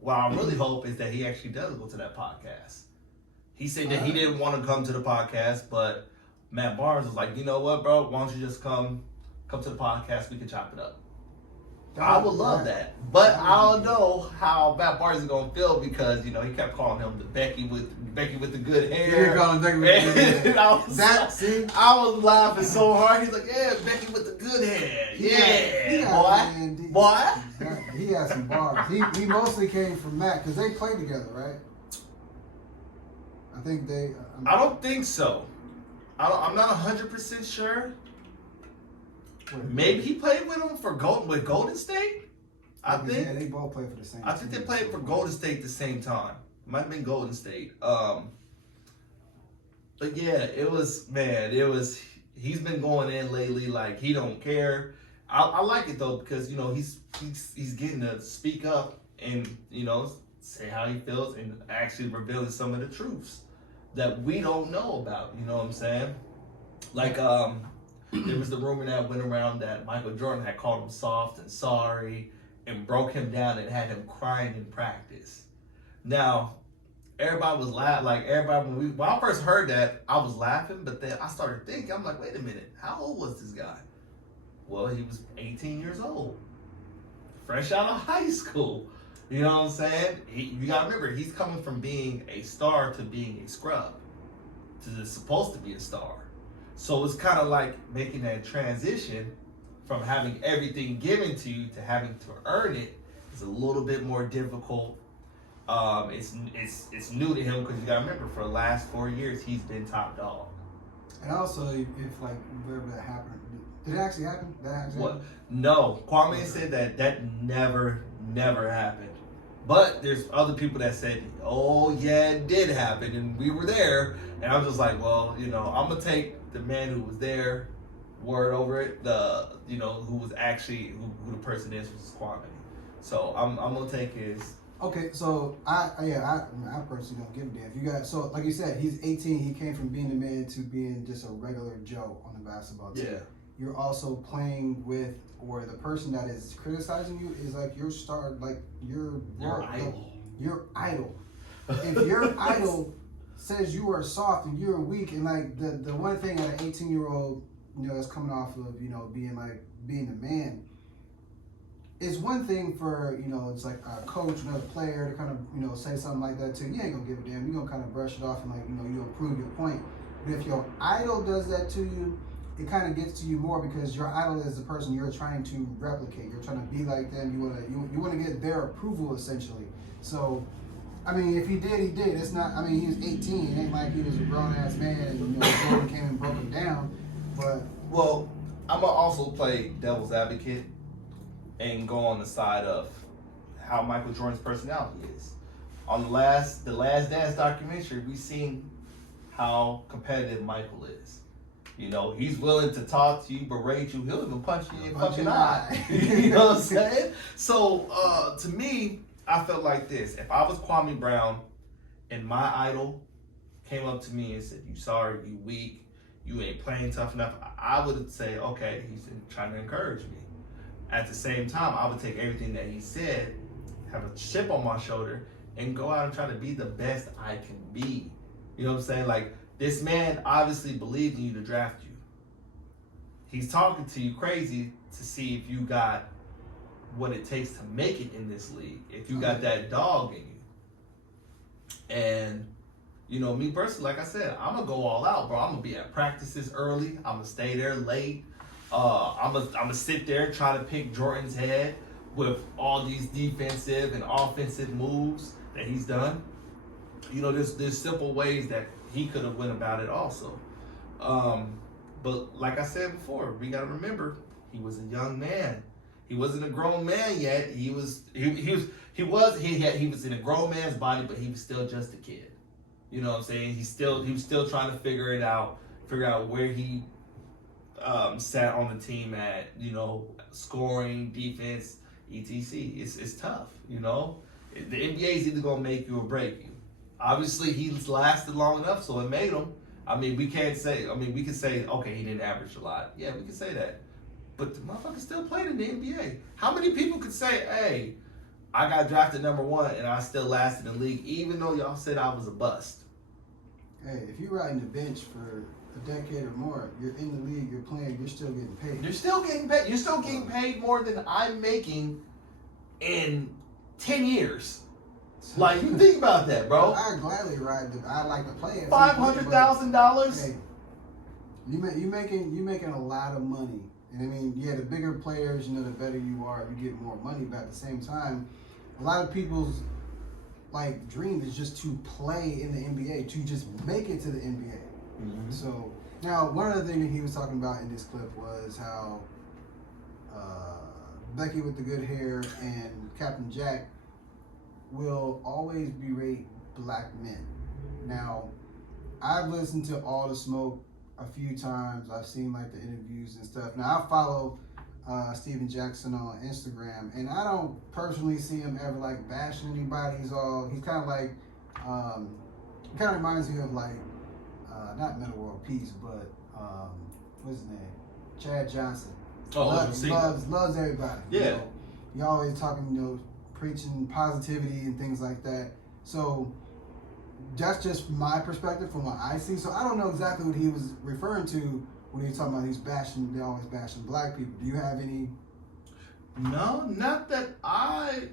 what I really hope is that he actually does go to that podcast. He said that he didn't want to come to the podcast, but Matt Barnes was like, you know what, bro? Why don't you just come to the podcast? We can chop it up. I would love that, but I don't know how Matt Barnes is gonna feel because he kept calling him the Becky with the good hair. You're calling Becky with the good hair. I was laughing so hard. He's like, yeah, Becky with the good hair. Boy. He had some bars. He mostly came from Matt because they played together, right? I think they. I don't think so. I'm not 100% sure. Maybe he played with him with Golden State. I think. Yeah, they both played for the same. I think they played for Golden State at the same time. Might have been Golden State. But yeah, it was. He's been going in lately like he don't care. I like it though because he's getting to speak up and say how he feels and actually revealing some of the truths that we don't know about. You know what I'm saying? Like there was the rumor that went around that Michael Jordan had called him soft and sorry and broke him down and had him crying in practice. Now, everybody was laughing. Like, when I first heard that, I was laughing, but then I started thinking, I'm like, wait a minute, how old was this guy? Well, he was 18 years old, fresh out of high school. You know what I'm saying? You got to remember, he's coming from being a star to being a scrub, to supposed to be a star. So it's kind of like making that transition from having everything given to you to having to earn it is a little bit more difficult. It's new to him because you gotta remember for the last 4 years he's been top dog. And also, if like wherever that happened, did it actually happen? What? No, Kwame said that never happened. But there's other people that said, oh yeah, it did happen, and we were there. And I was just like, well, I'm gonna take the man who was there, word over it. Who was actually who the person is was Kwame. So I'm gonna take his. Okay, so I personally don't give a damn. If you got like you said, he's 18. He came from being a man to being just a regular Joe on the basketball team. Yeah. You're also playing with, or the person that is criticizing you is like your star, like your idol. Your idol. If your idol says you are soft and you're weak, and like the one thing that an 18-year-old that's coming off of being a man. It's one thing for, it's like a coach, another player to kind of, say something like that too. You ain't gonna give a damn. You're gonna kind of brush it off and you'll prove your point. But if your idol does that to you, it kind of gets to you more because your idol is the person you're trying to replicate. You're trying to be like them. You wanna get their approval essentially. So, I mean, if he did, he did. It's not. I mean, he was 18. It ain't like he was a grown ass man and Jordan came and broke him down. But I'm gonna also play devil's advocate and go on the side of how Michael Jordan's personality is. On the Last Dance documentary, we seen how competitive Michael is. He's willing to talk to you, berate you. He'll even punch you in your fucking eye. You know what I'm saying? So, to me, I felt like this. If I was Kwame Brown and my idol came up to me and said, you sorry, you weak, you ain't playing tough enough, I would say, okay, he's trying to encourage me. At the same time, I would take everything that he said, have a chip on my shoulder, and go out and try to be the best I can be. You know what I'm saying? Like, this man obviously believed in you to draft you. He's talking to you crazy to see if you got what it takes to make it in this league, if you got that dog in you. And, me personally, like I said, I'm going to go all out, bro. I'm going to be at practices early. I'm going to stay there late. I'm gonna sit there and try to pick Jordan's head with all these defensive and offensive moves that he's done. There's simple ways that he could have went about it also. But like I said before, we gotta remember he was a young man. He wasn't a grown man yet. He was in a grown man's body, but he was still just a kid. You know what I'm saying? He was still trying to figure out where he sat on the team at, scoring, defense, etc. It's tough, The NBA is either gonna make you or break you. Obviously, he's lasted long enough, so it made him. I mean, we can say, okay, he didn't average a lot. Yeah, we can say that. But the motherfucker still played in the NBA. How many people could say, hey, I got drafted number 1 and I still lasted in the league, even though y'all said I was a bust. Hey, if you're riding the bench for a decade or more, you're in the league, you're playing, you're still getting paid. You're still getting paid. You're still getting paid more than I'm making in 10 years. Like, you think about that, bro. I gladly ride the. I like to play it. $500,000. Hey, you making a lot of money, and I mean, yeah, the bigger players, you know, the better you are, you get more money. But at the same time, a lot of people's like dream is just to play in the NBA, to just make it to the NBA. Mm-hmm. So now, one other thing that he was talking about in this clip was how Becky with the good hair and Captain Jack will always berate black men. Now, I've listened to All the Smoke a few times. I've seen like the interviews and stuff. Now, I follow Steven Jackson on Instagram, and I don't personally see him ever like bashing anybody. He's kind of like, it kind of reminds me of like, not Metal World Peace, but what's his name? Chad Johnson. Oh, loves everybody. Yeah. You know, he always talking, you know, preaching positivity and things like that. So that's just my perspective from what I see. So I don't know exactly what he was referring to when he was talking about they're always bashing black people. Do you have any? No, not that I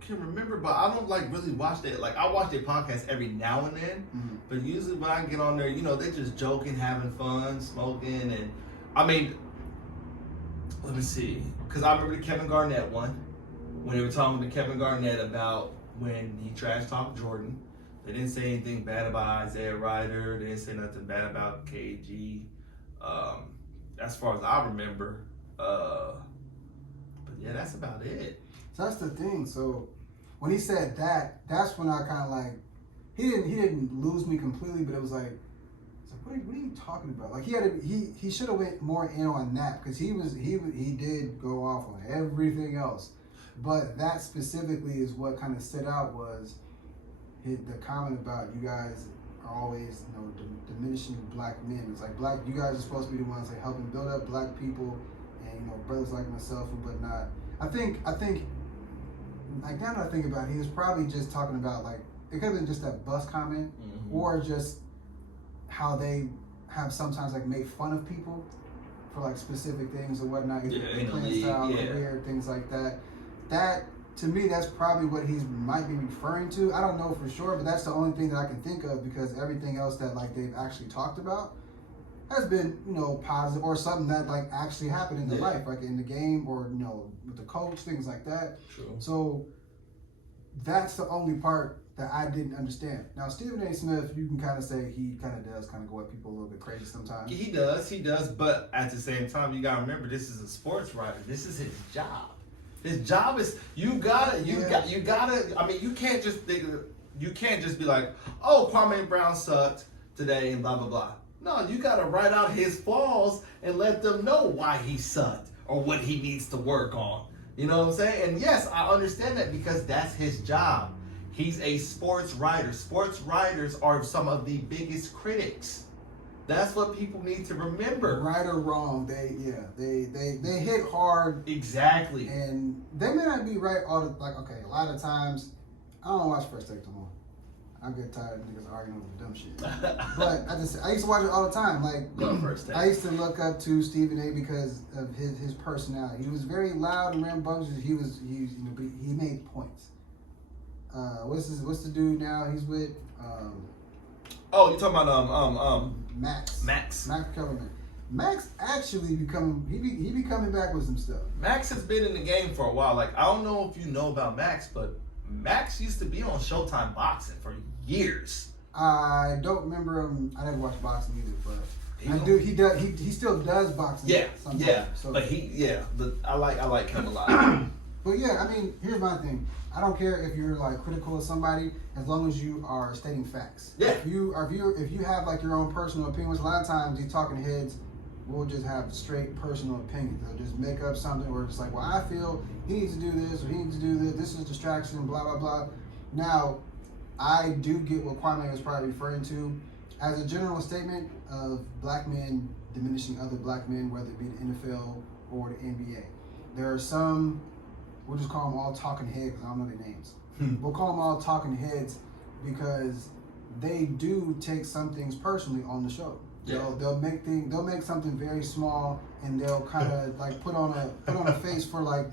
can remember, but I don't like really watch that. Like, I watch their podcast every now and then, but usually when I get on there, you know, they just joking, having fun, smoking, and I mean, let me see, because I remember the Kevin Garnett one, when they were talking to Kevin Garnett about when he trash talked Jordan. They didn't say anything bad about Isaiah Ryder. They didn't say nothing bad about KG. As far as I remember, but yeah, that's about it. So that's the thing. So when he said that, that's when I kind of like, he didn't lose me completely, but it was like what are you talking about? Like he should have went more in on that, because he did go off on everything else, but that specifically is what kind of stood out was the comment about you guys are always, you know, diminishing black men. It's like you guys are supposed to be the ones like helping build up black people, and you know, brothers like myself and whatnot. I think like now that I think about it, he was probably just talking about like it could have been just that bus comment, or just how they have sometimes like made fun of people for like specific things or whatnot, playing style, weird things like that. That to me, that's probably what he might be referring to. I don't know for sure, but that's the only thing that I can think of, because everything else that like they've actually talked about has been, you know, positive or something that like actually happened in their life, like in the game or, you know, with the coach, things like that. True. So that's the only part that I didn't understand. Now, Stephen A. Smith, you can kind of say he kind of does kind of go at people a little bit crazy sometimes. He does, but at the same time, you gotta remember, this is a sports writer. This is his job. His job is you gotta. I mean, you can't just be like, oh, Kwame Brown sucked today and blah blah blah. No, you gotta write out his flaws and let them know why he sucked or what he needs to work on. You know what I'm saying? And yes, I understand that, because that's his job. He's a sports writer. Sports writers are some of the biggest critics. That's what people need to remember. Right or wrong, they hit hard. Exactly. And they may not be right all the okay, a lot of times I don't watch First Take no more. I get tired of niggas arguing over dumb shit. But I used to watch it all the time. Like First Take. I used to look up to Stephen A. because of his personality. He was very loud and rambunctious. He made points. What's the dude now he's with? Oh, you talking about Max Kellerman. Max actually be coming back with some stuff. Max has been in the game for a while. Like, I don't know if you know about Max, but Max used to be on Showtime Boxing for years. I don't remember him. I never watched boxing either, but I do. He does. He still does boxing. Yeah, sometimes. Yeah. So, but I like him a lot. But yeah, I mean, here's my thing. I don't care if you're like critical of somebody, as long as you are stating facts. Yeah. If you have like your own personal opinions, a lot of times these talking heads will just have straight personal opinions. They'll just make up something, or just like, well, I feel he needs to do this, or he needs to do this. This is distraction, blah blah blah. Now, I do get what Kwame was probably referring to as a general statement of black men diminishing other black men, whether it be the NFL or the NBA. There are some we'll just call them all talking heads because I don't know their names. We'll call them all talking heads because they do take some things personally on the show. Yeah. They'll make something very small and they'll kind of like put on a face for like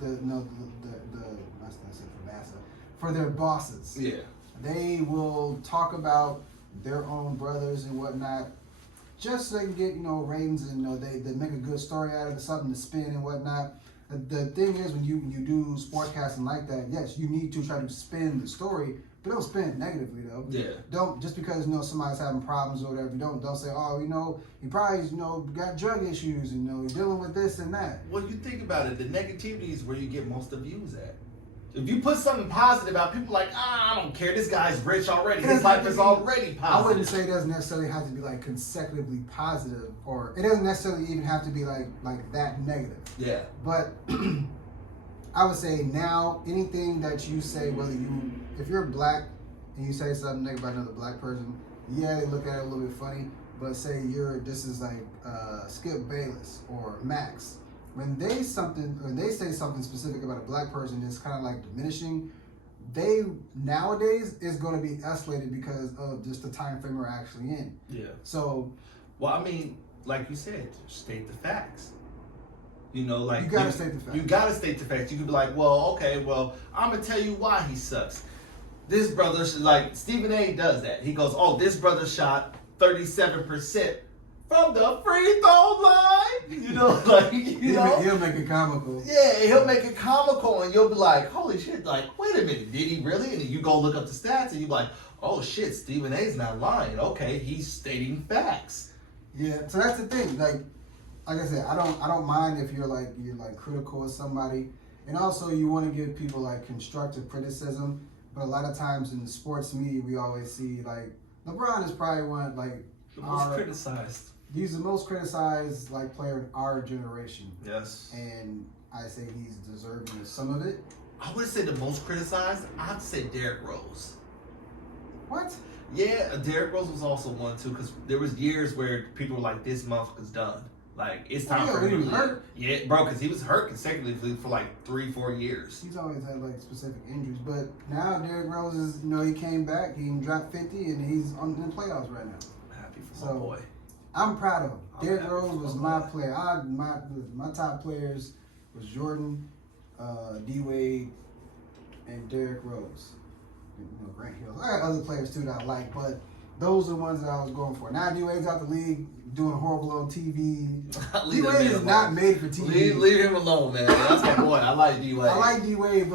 for their bosses. Yeah. They will talk about their own brothers and whatnot, just so they can get ratings and they make a good story out of it, something to spin and whatnot. The thing is, when you do sportscasting like that, yes, you need to try to spin the story, but don't spin it negatively though. Yeah. Don't just because somebody's having problems or whatever. Don't say, oh, he probably got drug issues and he's dealing with this and that. Well, you think about it, the negativity is where you get most of the views at. If you put something positive out, people are like, I don't care. This guy's rich already. His life is already positive. I wouldn't say it doesn't necessarily have to be like consecutively positive, or it doesn't necessarily even have to be like that negative. Yeah. But I would say now anything that you say, if you're black and you say something negative about another black person, yeah, they look at it a little bit funny. But say this is like Skip Bayless or Max. When they say something specific about a black person that's kind of like diminishing, they nowadays is going to be escalated because of just the time frame we're actually in. Yeah. So, well, I mean, like you said, state the facts. You gotta state the facts. You gotta state the facts. You could be like, well, okay, I'm gonna tell you why he sucks. This brother, like Stephen A. does that. He goes, oh, this brother shot 37%. From the free throw line, he'll make it comical. Yeah, he'll make it comical, and you'll be like, "Holy shit!" Like, wait a minute, did he really? And then you go look up the stats, and you're like, "Oh shit, Stephen A's not lying. Okay, he's stating facts." Yeah, so that's the thing. Like I said, I don't mind if you're critical of somebody, and also you want to give people like constructive criticism. But a lot of times in the sports media, we always see like LeBron is probably one the most criticized. He's the most criticized player in our generation. Yes. And I say he's deserving of some of it. I wouldn't say the most criticized. I'd say Derrick Rose. What? Yeah, Derrick Rose was also one too, because there was years where people were like, "This motherfucker's done. Like it's time for him to leave." Hurt. Yeah, bro, because he was hurt consecutively for like 3-4 years. He's always had specific injuries, but now Derrick Rose is he came back, he dropped 50, and he's in the playoffs right now. Happy for my boy. I'm proud of him. Derrick Rose was my player. My top players was Jordan, D Wade, and Derrick Rose. Grant Hill. I got other players too that I like, but those are the ones that I was going for. Now D Wade's out the league, doing horrible on TV. D Wade is not made for TV. Leave him alone, man. That's my boy. I like D Wade. I like D Wade, but